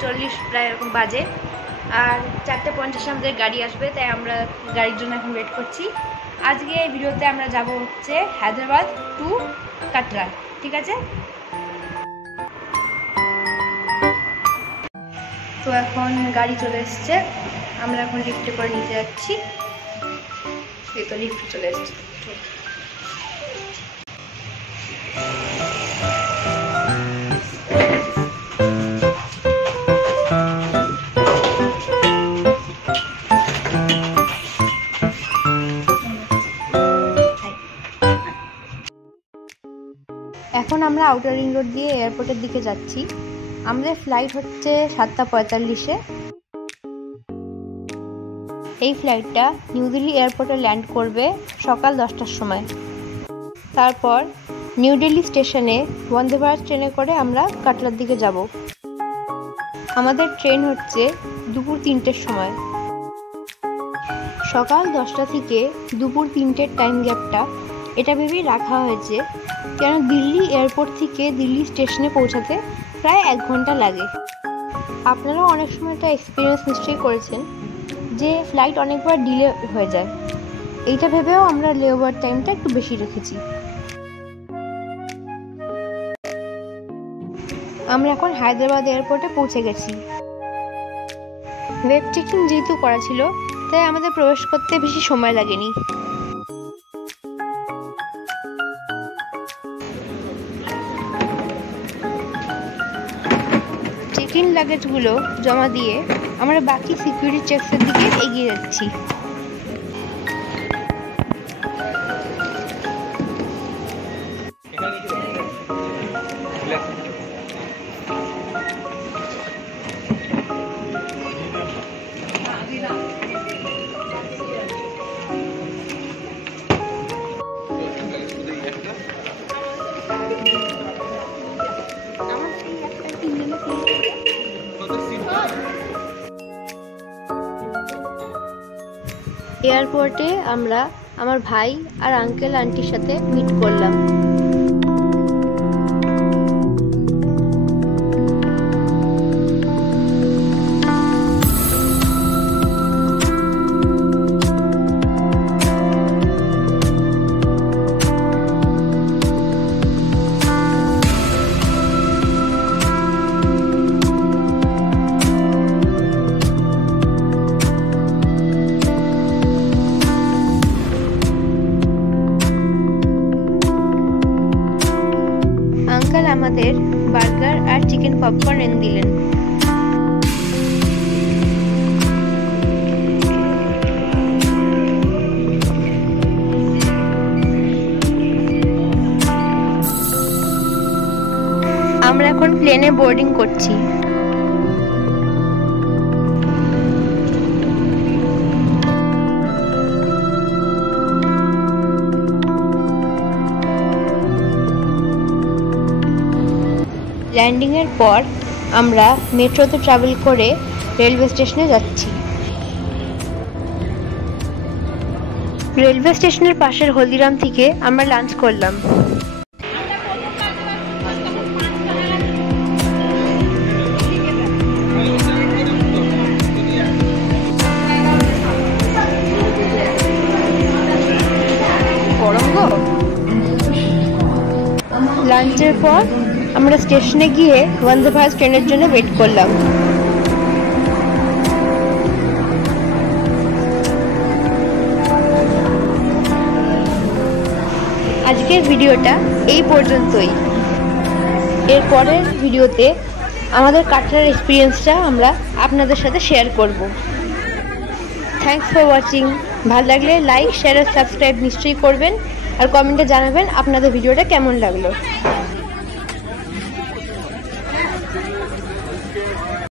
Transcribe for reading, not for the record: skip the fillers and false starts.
3:40 প্রায় এরকম বাজে, আর 4:50 আমাদের গাড়ি আসবে, তাই আমরা গাড়ির জন্য এখন ওয়েট করছি। আজকে এই ভিডিওতে আমরা যাব হচ্ছে হায়দ্রাবাদ টু কাটরা, ঠিক আছে? তো এখন গাড়ি চলে এসছে, আমরা এখন লিফটে করে নিতে যাচ্ছি। এই তো লিফট চলে এসছে। এখন আমরা আউটার রিং রোড দিয়ে এয়ারপোর্টের দিকে যাচ্ছি। আমাদের ফ্লাইট হচ্ছে 7:45-এ। এই ফ্লাইটটা নিউ দিল্লি এয়ারপোর্টে ল্যান্ড করবে সকাল 10টার সময়। তারপর নিউ দিল্লি স্টেশনে বন্দে ভারত ট্রেনে করে আমরা কাটরার দিকে যাব। আমাদের ট্রেন হচ্ছে দুপুর 3টের সময়। সকাল 10টা থেকে দুপুর 3টের টাইম গ্যাপটা এটা ভেবেই রাখা হয়েছে কেন দিল্লি এয়ারপোর্ট থেকে দিল্লি স্টেশনে পৌঁছাতে প্রায় 1 ঘন্টা লাগে। আপনারাও অনেক সময় এটা এক্সপিরিয়েন্স নিশ্চয়ই করেছেন যে ফ্লাইট অনেকবার ডিলে হয়ে যায়। এইটা ভেবেও আমরা লেওভার টাইমটা একটু বেশি রেখেছি। আমরা এখন হায়দ্রাবাদ এয়ারপোর্টে পৌঁছে গেছি। ওয়েব চেকিং যেহেতু করা ছিল, তাই আমাদের প্রবেশ করতে বেশি সময় লাগেনি। চেক ইন লাগেজগুলো জমা দিয়ে আমরা বাকি সিকিউরিটি চেকসের দিকে এগিয়ে যাচ্ছি। এয়ারপোর্টে আমরা আমার ভাই আর আঙ্কেল আন্টির সাথে মিট করলাম। আমাদের বার্গার আর চিকেন পপকর্ন এনে দিলেন। আমরা এখন প্লেনে বোর্ডিং করছি। ল্যান্ডিংয়ের পর আমরা মেট্রোতে ট্রাভেল করে রেলওয়ে স্টেশনে যাচ্ছি। রেলওয়ে স্টেশনের পাশের হলদিরাম থেকে আমরা লাঞ্চ করলাম। লাঞ্চের পর আমরা স্টেশনে গিয়ে বন্দে ভারত ট্রেনের জন্য ওয়েট করলাম। আজকের ভিডিওটা এই পর্যন্তই। এর পরের ভিডিওতে আমাদের কাটরার এক্সপিরিয়েন্সটা আমরা আপনাদের সাথে শেয়ার করব। Thanks for watching. ভালো লাগলে লাইক, শেয়ার আর সাবস্ক্রাইব নিশ্চয়ই করবেন, আর কমেন্টে জানাবেন আপনাদের ভিডিওটা কেমন লাগলো।